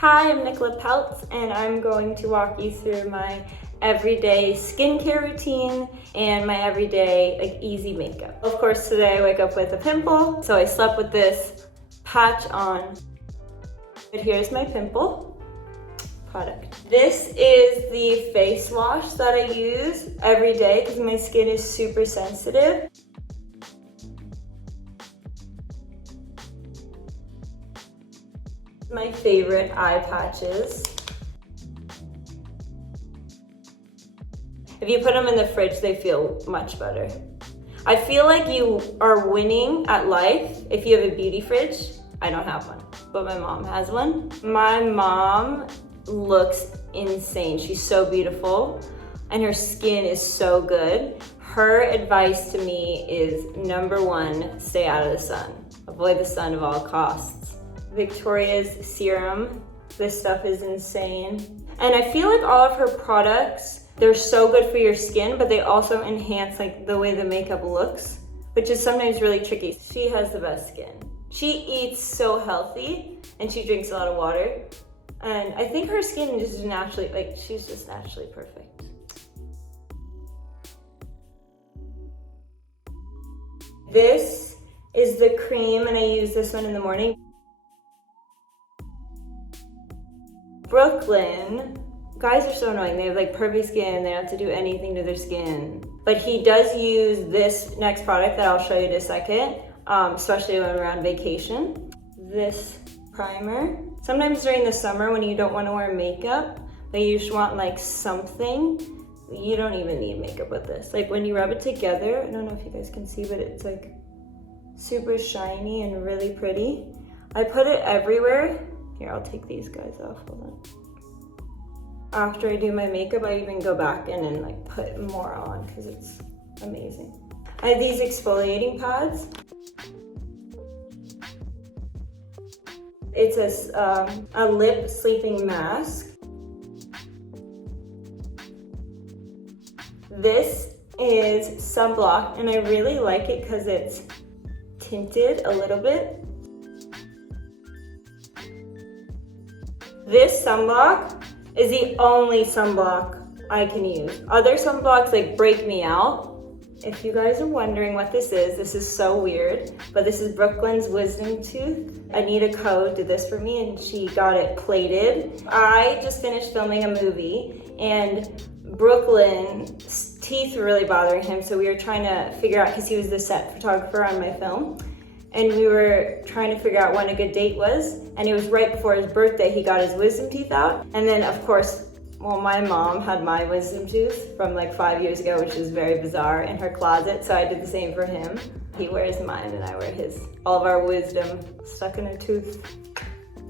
Hi, I'm Nicola Peltz, and I'm going to walk you through my everyday skincare routine and my everyday easy makeup. Of course, today I wake up with a pimple, so I slept with this patch on. But here's my pimple product. This is the face wash that I use every day because my skin is super sensitive. My favorite eye patches. If you put them in the fridge, they feel much better. I feel like you are winning at life if you have a beauty fridge. I don't have one, but my mom has one. My mom looks insane. She's so beautiful and her skin is so good. Her advice to me is number one, stay out of the sun. Avoid the sun at all costs. Victoria's serum. This stuff is insane. And I feel like all of her products, they're so good for your skin, but they also enhance the way the makeup looks, which is sometimes really tricky. She has the best skin. She eats so healthy and she drinks a lot of water. And I think her skin is just naturally, she's just naturally perfect. This is the cream and I use this one in the morning. Brooklyn, guys are so annoying. They have perfect skin. They don't have to do anything to their skin. But he does use this next product that I'll show you in a second, especially when we're on vacation. This primer. Sometimes during the summer when you don't want to wear makeup, but you just want something, you don't even need makeup with this. When you rub it together, I don't know if you guys can see, but it's super shiny and really pretty. I put it everywhere. Here, I'll take these guys off, hold on. After I do my makeup, I even go back in and put more on because it's amazing. I have these exfoliating pads. It's a lip sleeping mask. This is sunblock and I really like it because it's tinted a little bit. This sunblock is the only sunblock I can use. Other sunblocks break me out. If you guys are wondering what this is so weird, but this is Brooklyn's Wisdom Tooth. Anita Ko did this for me and she got it plated. I just finished filming a movie and Brooklyn's teeth were really bothering him, so we were trying to figure out, because he was the set photographer on my film, and we were trying to figure out when a good date was, and it was right before his birthday. He got his wisdom teeth out, and then of course, my mom had my wisdom tooth from 5 years ago, which is very bizarre, in her closet, so I did the same for him. He wears mine and I wear his. All of our wisdom stuck in a tooth.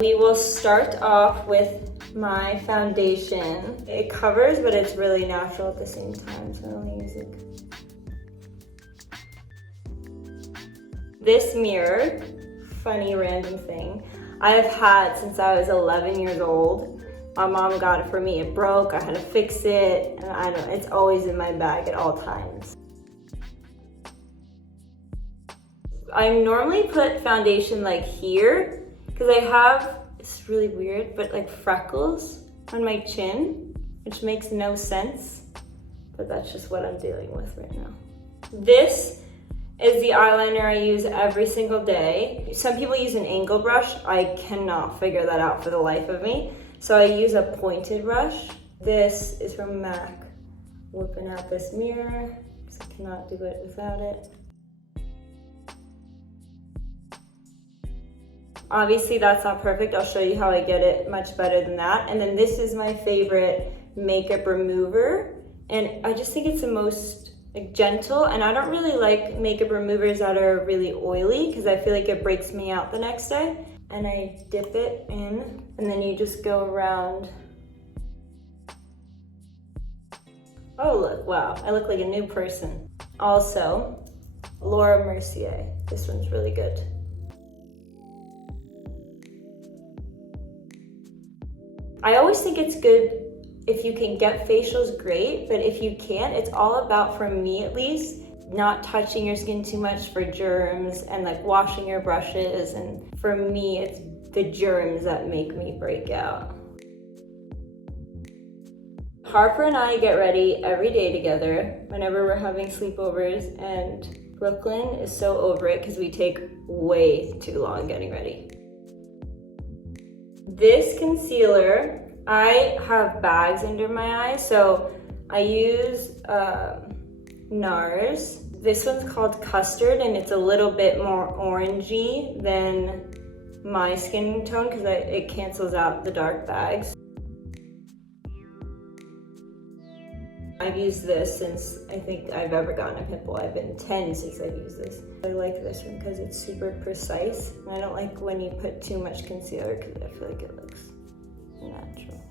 We will start off with my foundation. It covers, but it's really natural at the same time, so I only use it. This mirror, funny random thing, I have had since I was 11 years old. My mom got it for me. It broke, I had to fix it, and I don't know, it's always in my bag at all times. I normally put foundation here, because I have, it's really weird, but freckles on my chin, which makes no sense, but that's just what I'm dealing with right now. This is the eyeliner I use every single day. Some people use an angle brush. I cannot figure that out for the life of me. So I use a pointed brush. This is from MAC. Whipping out this mirror, because I cannot do it without it. Obviously that's not perfect. I'll show you how I get it much better than that. And then this is my favorite makeup remover. And I just think it's the most gentle, and I don't really like makeup removers that are really oily because I feel like it breaks me out the next day. And I dip it in, and then you just go around. Oh look, wow, I look like a new person. Also, Laura Mercier, this one's really good. I always think it's good if you can get facials, great, but if you can't, it's all about, for me at least, not touching your skin too much for germs and washing your brushes. And for me, it's the germs that make me break out. Harper and I get ready every day together whenever we're having sleepovers, and Brooklyn is so over it because we take way too long getting ready. This concealer, I have bags under my eyes, so I use NARS. This one's called Custard, and it's a little bit more orangey than my skin tone because it cancels out the dark bags. I've used this since I think I've ever gotten a pimple. I've been 10 since I've used this. I like this one because it's super precise. And I don't like when you put too much concealer because I feel like it looks natural.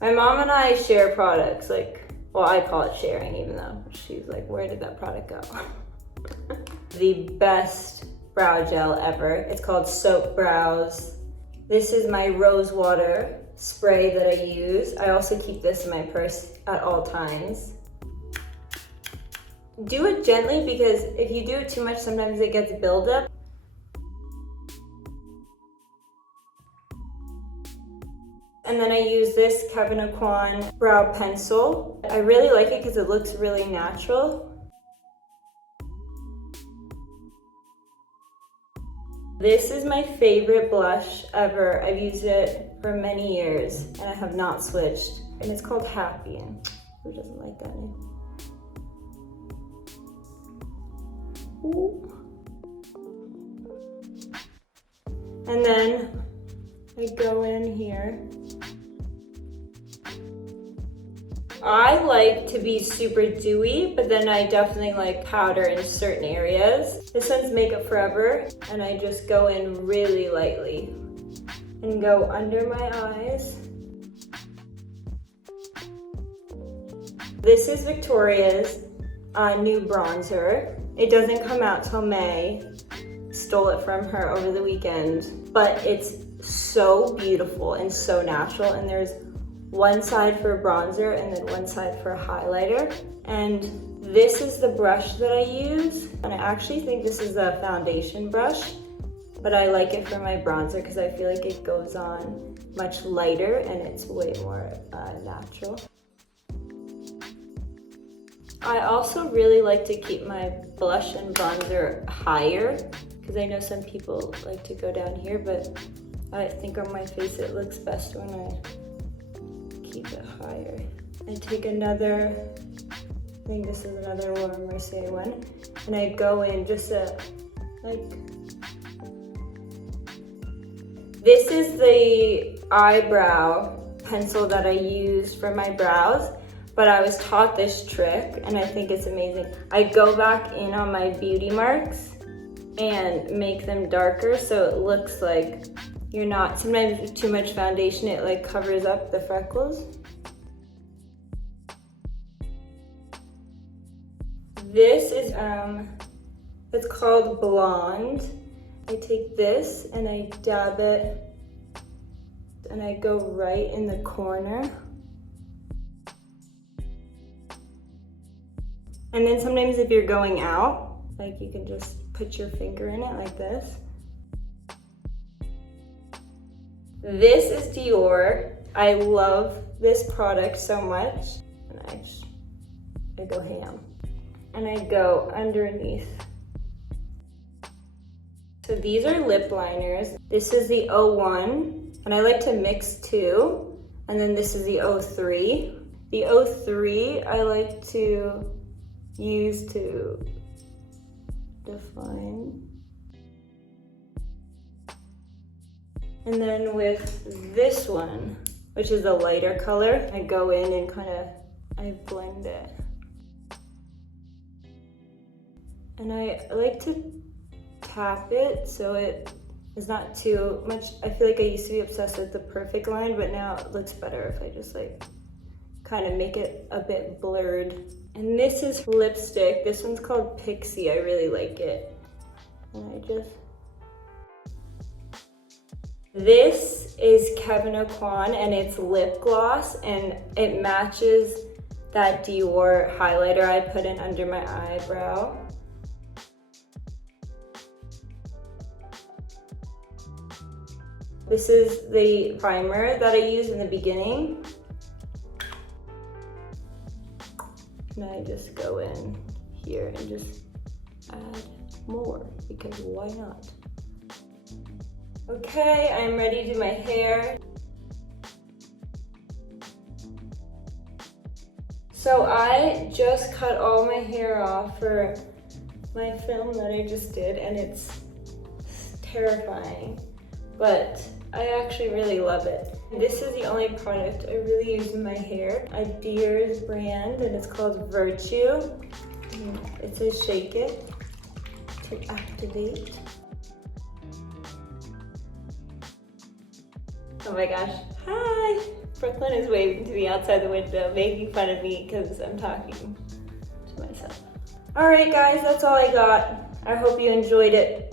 My mom and I share products, well, I call it sharing, even though she's like, where did that product go? The best brow gel ever. It's called Soap Brows. This is my rose water spray that I use. I also keep this in my purse at all times. Do it gently because if you do it too much, sometimes it gets buildup. And then I use this Kevyn Aucoin brow pencil. I really like it because it looks really natural. This is my favorite blush ever. I've used it for many years and I have not switched. And it's called Happy, and who doesn't like that name? Ooh. And then I go in here. I like to be super dewy, but then I definitely like powder in certain areas. This one's Makeup Forever, and I just go in really lightly and go under my eyes. This is Victoria's new bronzer. It doesn't come out till May. Stole it from her over the weekend, but it's so beautiful and so natural, and there's one side for bronzer and then one side for highlighter. And this is the brush that I use, and I actually think this is a foundation brush, but I like it for my bronzer because I feel like it goes on much lighter and it's way more natural. I also really like to keep my blush and bronzer higher because I know some people like to go down here, but I think on my face it looks best when I keep it higher. I take another, I think this is another Laura Mercier one, and I go in just this is the eyebrow pencil that I use for my brows, but I was taught this trick and I think it's amazing. I go back in on my beauty marks and make them darker so it looks like you're not, sometimes with too much foundation, it like covers up the freckles. This is, it's called Blonde. I take this and I dab it and I go right in the corner. And then sometimes if you're going out, like you can just put your finger in it like this. This is Dior. I love this product so much. And I go ham. And I go underneath. So these are lip liners. This is the 01, and I like to mix two. And then this is the 03. The 03 I like to use to define. And then with this one, which is a lighter color, I go in and I blend it. And I like to tap it so it is not too much. I feel like I used to be obsessed with the perfect line, but now it looks better if I just kind of make it a bit blurred. And this is lipstick. This one's called Pixie. I really like it. And this is Kevyn Aucoin, and it's lip gloss, and it matches that Dior highlighter I put in under my eyebrow. This is the primer that I use in the beginning. And I just go in here and just add more, because why not? Okay, I'm ready to do my hair. So I just cut all my hair off for my film that I just did, and it's terrifying, but I actually really love it. This is the only product I really use in my hair. A Deer's brand, and it's called Virtue. It says shake it to activate. Oh my gosh, hi! Brooklyn is waving to me outside the window, making fun of me because I'm talking to myself. All right guys, that's all I got. I hope you enjoyed it.